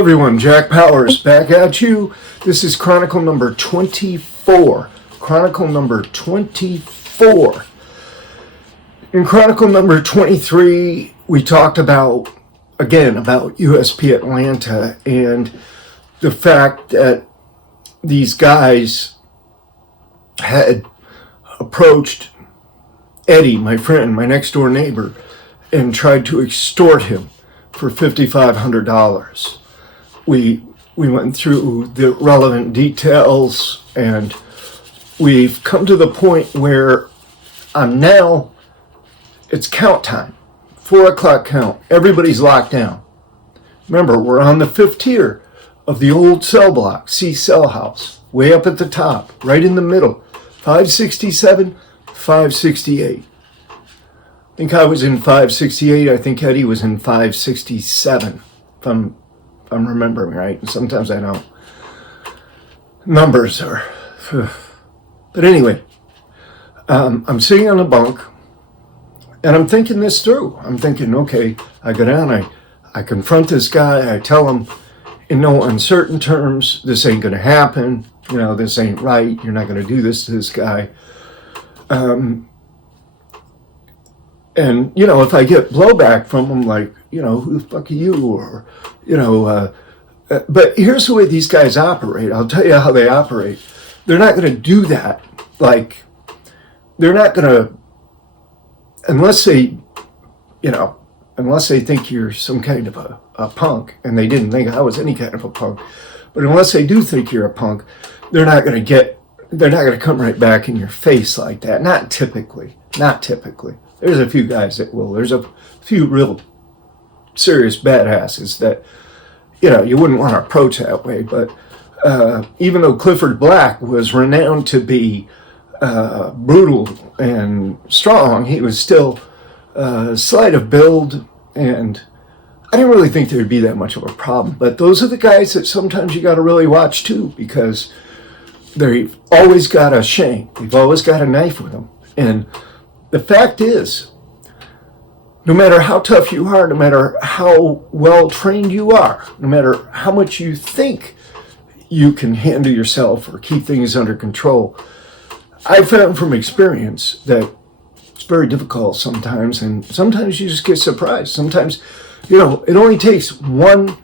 everyone, Jack Powers back at you. This is Chronicle number 24. Chronicle number 24. In Chronicle number 23, we talked about USP Atlanta and the fact that these guys had approached Eddie, my friend, my next door neighbor, and tried to extort him for $5,500. We went through the relevant details, and we've come to the point where now it's count time. 4 o'clock count. Everybody's locked down. Remember, we're on the 5th tier of the old cell block, C cell house, way up at the top, right in the middle, 567, 568. I think I was in 568. I think Eddie was in 567, if I'm remembering right. And sometimes I don't. Numbers are... But anyway, I'm sitting on a bunk, and I'm thinking this through. I'm thinking, okay, I go down, I confront this guy, I tell him in no uncertain terms, this ain't going to happen. You know, this ain't right. You're not going to do this to this guy. And, you know, if I get blowback from them, like, you know, who the fuck are you? Or, you know, but here's the way these guys operate. I'll tell you how they operate. They're not going to do that. Like, they're not going to, unless they think you're some kind of a punk, and they didn't think I was any kind of a punk, but unless they do think you're a punk, they're not going to come right back in your face like that. Not typically. There's a few guys that will. There's a few real serious badasses that, you know, you wouldn't want to approach that way. But even though Clifford Black was renowned to be brutal and strong, he was still slight of build, and I didn't really think there would be that much of a problem. But those are the guys that sometimes you got to really watch too, because they've always got a shank. They've always got a knife with them. And the fact is, no matter how tough you are, no matter how well trained you are, no matter how much you think you can handle yourself or keep things under control, I found from experience that it's very difficult sometimes, and sometimes you just get surprised. Sometimes, you know, it only takes one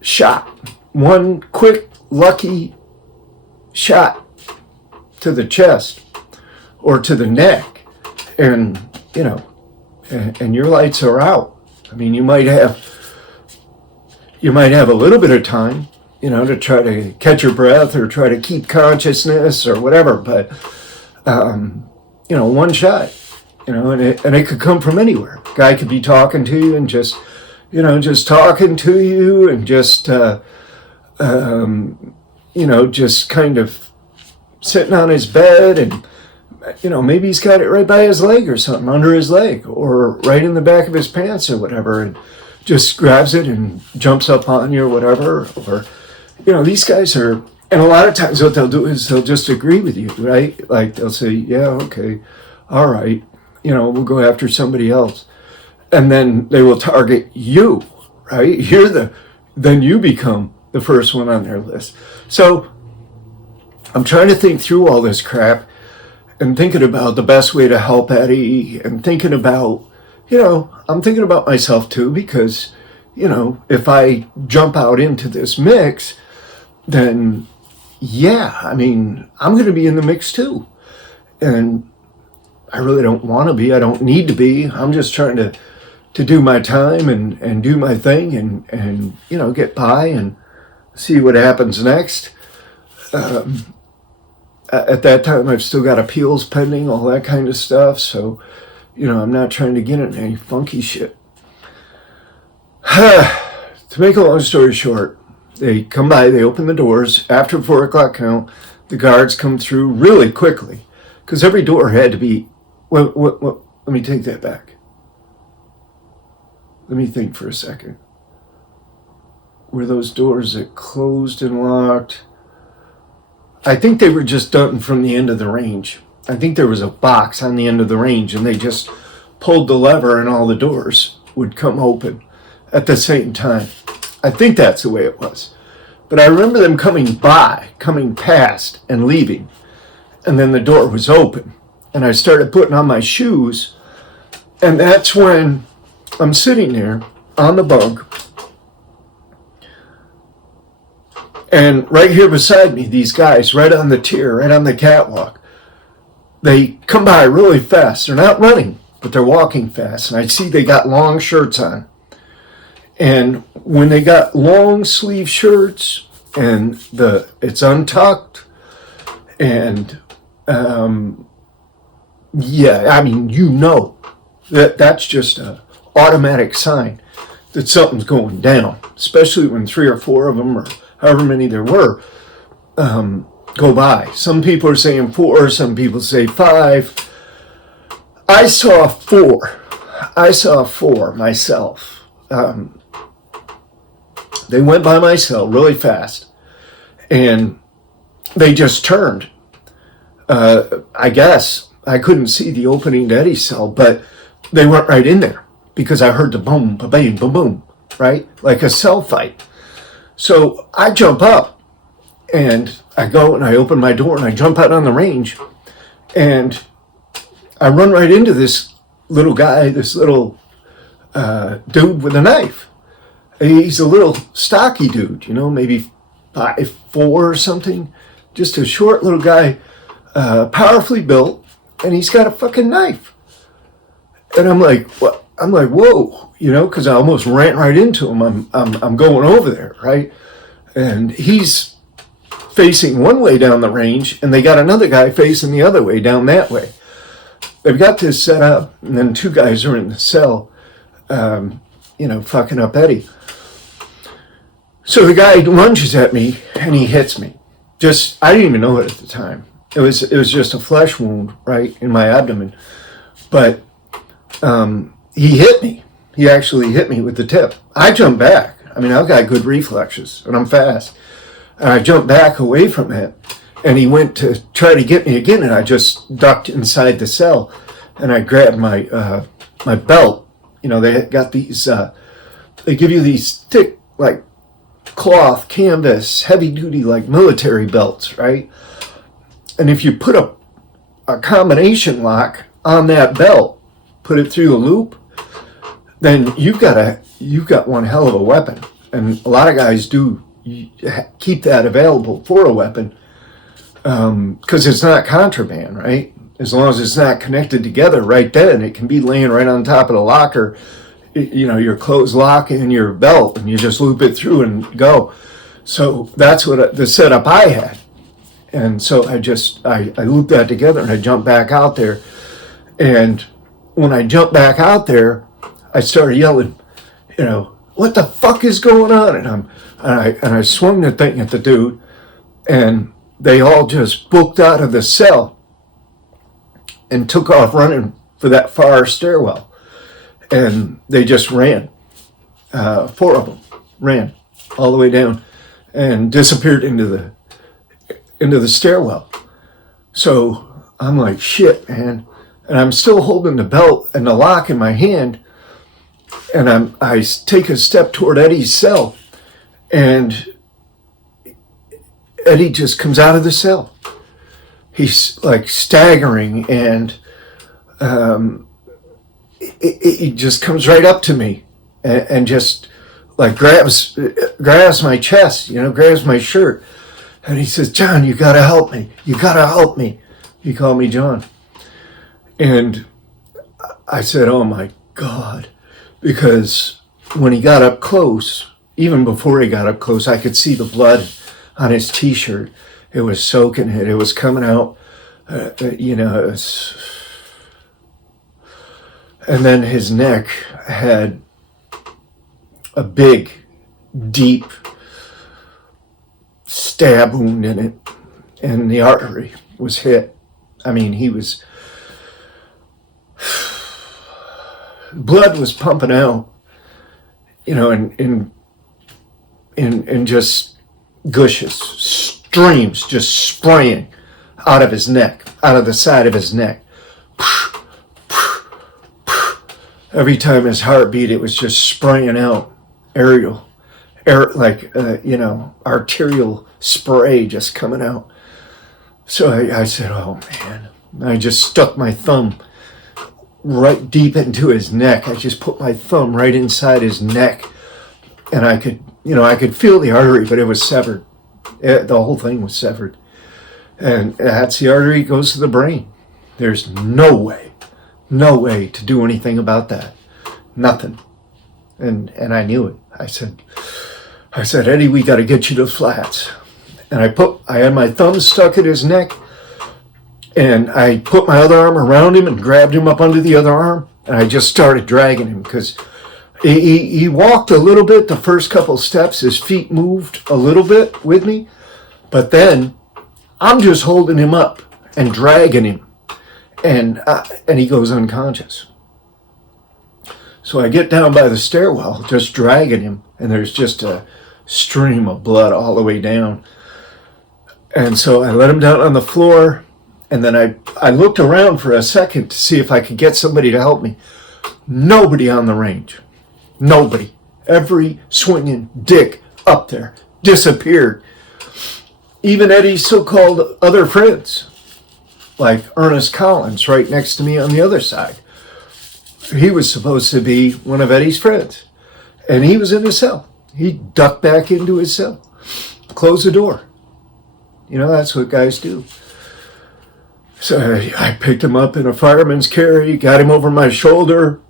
shot, one quick, lucky shot to the chest or to the neck, and, you know, and your lights are out. I mean, you might have a little bit of time, you know, to try to catch your breath or try to keep consciousness or whatever, but you know, one shot, you know, and it could come from anywhere. Guy could be talking to you and just talking to you and just you know, just kind of sitting on his bed, and, you know, maybe he's got it right by his leg or something, under his leg or right in the back of his pants or whatever, and just grabs it and jumps up on you or whatever. Or, you know, these guys are, and a lot of times what they'll do is they'll just agree with you, right? Like they'll say, yeah, okay, all right, you know, we'll go after somebody else. And then they will target you, right? Then you become the first one on their list. So I'm trying to think through all this crap and thinking about the best way to help Eddie, and thinking about, you know, I'm thinking about myself too, because, you know, if I jump out into this mix, then yeah, I mean, I'm going to be in the mix too. And I really don't want to be. I don't need to be. I'm just trying to do my time and do my thing and, you know, get by and see what happens next. At that time, I've still got appeals pending, all that kind of stuff. So, you know, I'm not trying to get into any funky shit. To make a long story short, they come by, they open the doors. After 4 o'clock count, the guards come through really quickly, because every door had to be... Let me take that back. Let me think for a second. Were those doors that closed and locked? I think they were just done from the end of the range. I think there was a box on the end of the range, and they just pulled the lever and all the doors would come open at the same time. I think that's the way it was. But I remember them coming past and leaving. And then the door was open. And I started putting on my shoes. And that's when I'm sitting there on the bunk. And right here beside me, these guys, right on the tier, right on the catwalk, they come by really fast. They're not running, but they're walking fast. And I see they got long shirts on. And when they got long sleeve shirts and it's untucked, and yeah, I mean, that's just an automatic sign that something's going down, especially when 3 or 4 of them, or however many there were, go by. Some people are saying 4, some people say 5. I saw 4. I saw 4 myself. They went by my cell really fast, and they just turned. I guess I couldn't see the opening to Eddie's cell, but they went right in there because I heard the boom, ba-bang, boom, boom, right? Like a cell fight. So I jump up, and I go and I open my door, and I jump out on the range, and I run right into this little guy, this little dude with a knife. He's a little stocky dude, maybe 5'4" or something. Just a short little guy, powerfully built, and he's got a fucking knife. And I'm like, what? I'm like, whoa, because I almost ran right into him. I'm going over there, right? And he's facing one way down the range, and they got another guy facing the other way down that way. They've got this set up, and then 2 guys are in the cell, fucking up Eddie. So the guy lunges at me, and he hits me. I didn't even know it at the time. It was just a flesh wound, right, in my abdomen. But he hit me. He actually hit me with the tip. I jumped back. I mean, I've got good reflexes, and I'm fast. And I jumped back away from it, and he went to try to get me again, and I just ducked inside the cell, and I grabbed my my belt. They got these, they give you these thick, like, cloth, canvas, heavy-duty, like, military belts, right? And if you put a combination lock on that belt, put it through the loop, then you've got one hell of a weapon. And a lot of guys do keep that available for a weapon, because it's not contraband, right? As long as it's not connected together right then, it can be laying right on top of the locker, your clothes lock in your belt, and you just loop it through and go. So that's what the setup I had. And so I looped that together, and I jumped back out there. And when I jumped back out there, I started yelling, what the fuck is going on? And I swung the thing at the dude, and they all just booked out of the cell and took off running for that far stairwell. And they just ran. 4 of them ran all the way down and disappeared into the stairwell. So I'm like, shit, man. And I'm still holding the belt and the lock in my hand. And I take a step toward Eddie's cell. And Eddie just comes out of the cell. He's like staggering, and he just comes right up to me and just like grabs my chest, grabs my shirt. And he says, John, you gotta help me. You gotta help me. He called me John. And I said, oh my God. Because when he got up close, even before he got up close, I could see the blood on his t-shirt. It was soaking it. It was coming out, it was... And then his neck had a big, deep stab wound in it, and the artery was hit. I mean, blood was pumping out, in just gushes, streams just spraying out of his neck, out of the side of his neck. Every time his heart beat, it was just spraying out, aerial. air, like, arterial spray just coming out. So I said, oh man. I just stuck my thumb right deep into his neck. I just put my thumb right inside his neck, and I could feel the artery, but it was severed. The whole thing was severed. And that's the artery that goes to the brain. There's no way to do anything about that. Nothing. And I knew it. I said, Eddie, we got to get you to the flats. And I had my thumb stuck in his neck, and I put my other arm around him and grabbed him up under the other arm, and I just started dragging him because he walked a little bit the first couple steps. His feet moved a little bit with me, but then I'm just holding him up and dragging him, and he goes unconscious. So I get down by the stairwell, just dragging him, and there's just a stream of blood all the way down. And so I let him down on the floor, and then I looked around for a second to see if I could get somebody to help me. Nobody on the range. Nobody. Every swinging dick up there disappeared. Even Eddie's so-called other friends, like Ernest Collins, right next to me on the other side. He was supposed to be one of Eddie's friends, and he was in his cell. He ducked back into his cell, closed the door. That's what guys do. So I picked him up in a fireman's carry, got him over my shoulder,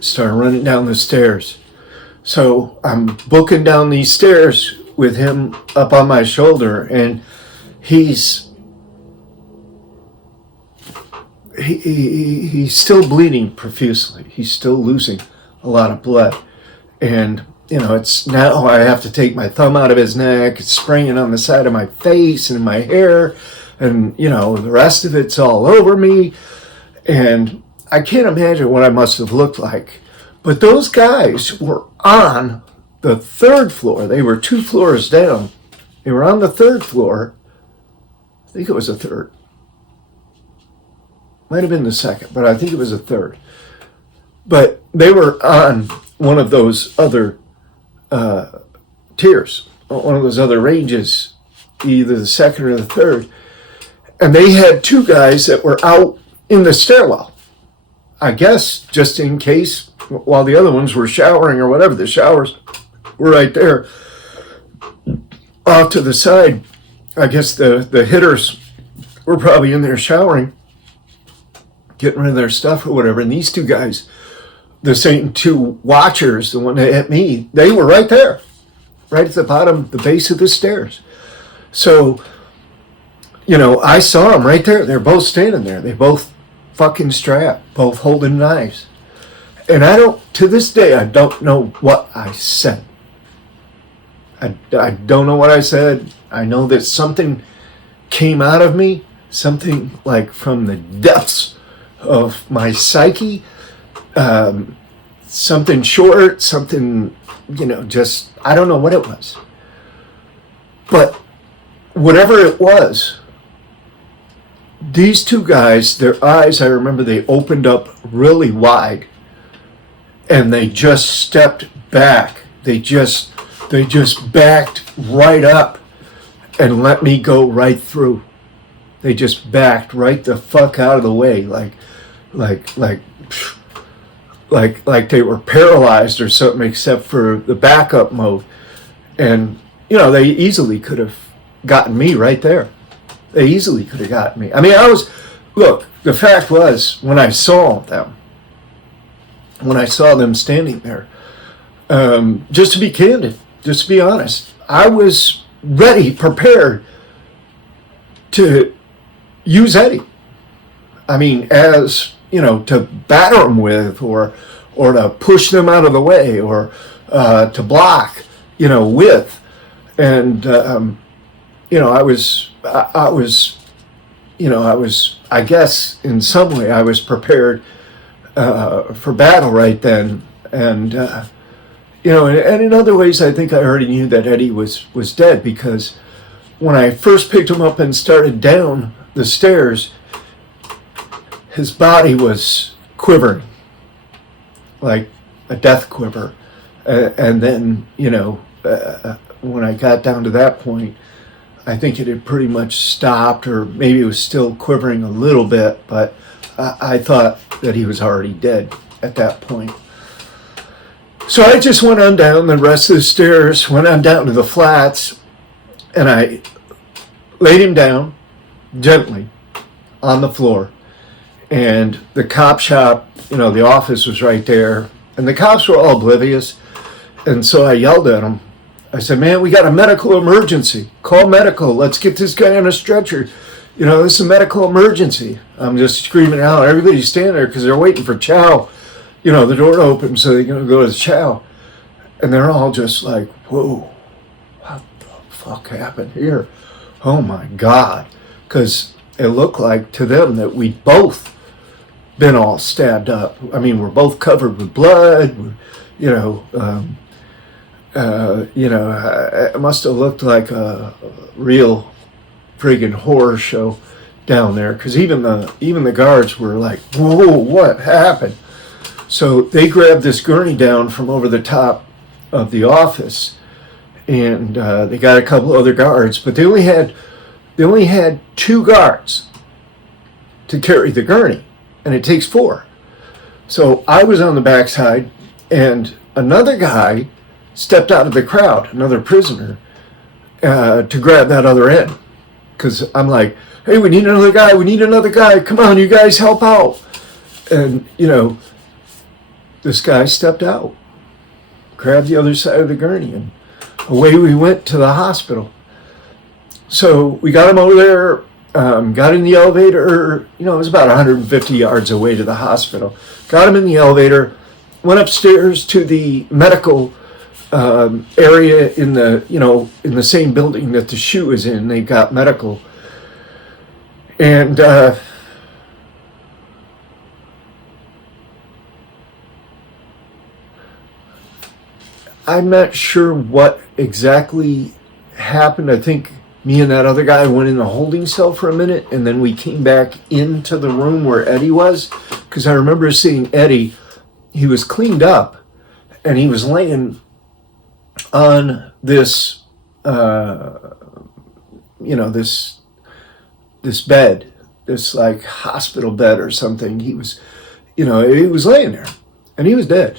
started running down the stairs. So I'm booking down these stairs with him up on my shoulder, and he's still bleeding profusely. He's still losing a lot of blood. And, it's now I have to take my thumb out of his neck. It's spraying on the side of my face and my hair. And, the rest of it's all over me. And I can't imagine what I must have looked like. But those guys were on the third floor. They were 2 floors down. They were on the third floor. I think it was the third. Might have been the second, but I think it was the third. But they were on one of those other tiers, one of those other ranges, either the second or the third. And they had 2 guys that were out in the stairwell, I guess, just in case, while the other ones were showering or whatever. The showers were right there. Off to the side, I guess the hitters were probably in there showering, getting rid of their stuff or whatever. And these 2 guys, the same 2 watchers, the one that hit me, they were right there, right at the bottom, the base of the stairs. So, I saw them right there. They're both standing there. They both fucking strapped, both holding knives. And to this day, I don't know what I said. I don't know what I said. I know that something came out of me, something like from the depths of my psyche, something short, something, just, I don't know what it was. But whatever it was, these 2 guys, their eyes, I remember they opened up really wide, and they just stepped back. They just backed right up and let me go right through. They just backed right the fuck out of the way, like they were paralyzed or something, except for the backup mode. And they easily could have gotten me right there. They easily could have gotten me. I mean, look, the fact was, when I saw them standing there, just to be candid, just to be honest, I was ready, prepared to use Eddie. I mean, as, to batter them with, or to push them out of the way, or to block, with. And, I guess in some way I was prepared for battle right then. And, and in other ways, I think I already knew that Eddie was dead, because when I first picked him up and started down the stairs, his body was quivering like a death quiver. And then, when I got down to that point, I think it had pretty much stopped, or maybe it was still quivering a little bit, but I thought that he was already dead at that point. So I just went on down the rest of the stairs, went on down to the flats, and I laid him down gently on the floor. And the cop shop, the office was right there, and the cops were all oblivious. And so I yelled at them. I said, man, we got a medical emergency. Call medical. Let's get this guy on a stretcher. This is a medical emergency. I'm just screaming out. Everybody's standing there because they're waiting for chow. The door opens so they're going to go to the chow. And they're all just like, whoa, what the fuck happened here? Oh my God. Because it looked like to them that we'd both been all stabbed up. I mean, we're both covered with blood. It must have looked like a real friggin' horror show down there, because even the guards were like, whoa, what happened? So they grabbed this gurney down from over the top of the office, and they got a couple other guards, but they only had 2 guards to carry the gurney, and it takes 4. So I was on the backside, and another guy stepped out of the crowd, another prisoner, to grab that other end. Because I'm like, hey, we need another guy, come on, you guys help out. And, this guy stepped out, grabbed the other side of the gurney, and away we went to the hospital. So we got him over there, got in the elevator, it was about 150 yards away to the hospital. Got him in the elevator, went upstairs to the medical area in the same building that the shoe is in. They've got medical. And I'm not sure what exactly happened. I think me and that other guy went in the holding cell for a minute, and then we came back into the room where Eddie was, because I remember seeing Eddie. He was cleaned up, and he was laying on this, this bed, this like hospital bed or something. He was, he was laying there, and he was dead,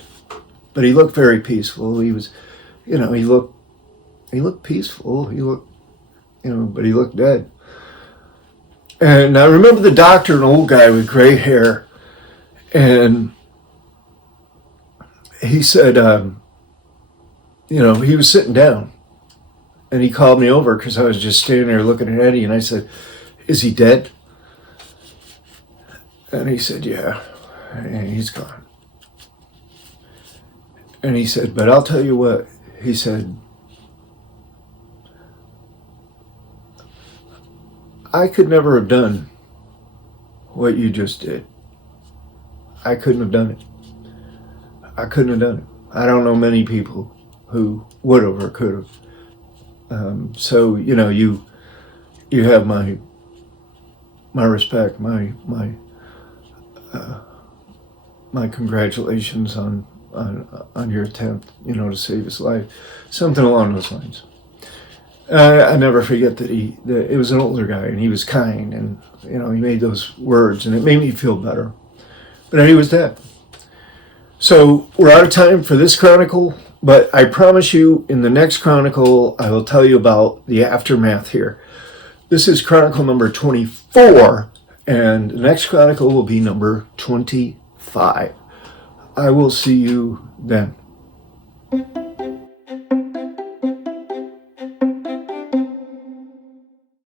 but he looked very peaceful. He was, he looked peaceful. He looked, but he looked dead. And I remember the doctor, an old guy with gray hair, and he said, he was sitting down, and he called me over because I was just standing there looking at Eddie, and I said, is he dead? And he said, yeah, and he's gone. And he said, but I'll tell you what, he said, I could never have done what you just did. I couldn't have done it. I couldn't have done it. I don't know many people who would have or could have. So you have my respect, my congratulations on your attempt, to save his life, something along those lines. I never forget that it was an older guy, and he was kind, and he made those words, and it made me feel better. But he was dead. So we're out of time for this Chronicle, but I promise you in the next Chronicle, I will tell you about the aftermath here. This is Chronicle number 24, and the next Chronicle will be number 25. I will see you then.